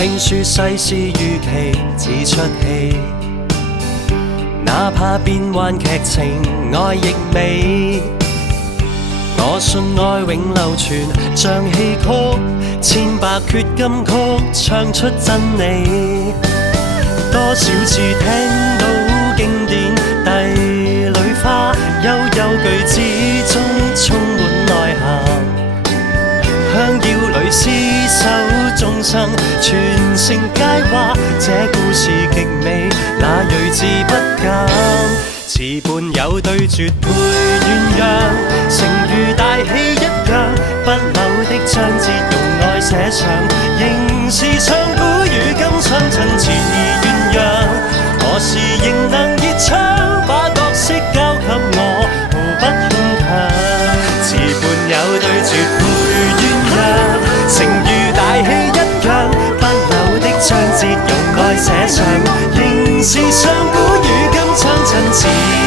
聽說世事如棋似出戲，哪怕變幻劇情愛亦美。我信愛永流傳像戲曲，千百闕金曲唱出真理。多少次聽到經典帝女花，悠悠句子中充滿內涵。香夭裏廝守眾生，全城皆話這故事極美，那睿智不減。詞伴有對絕配鴛鴦，誠如大戲一樣，不朽的章節用愛寫上，仍是唱古與今相襯前而鴛鴦。何時仍能熱唱，把角色交給我，毫不牽強。詞伴有對絕配鴛鴦，誠如大戲一樣，不朽的章節用愛寫上，仍是唱古與今相襯前。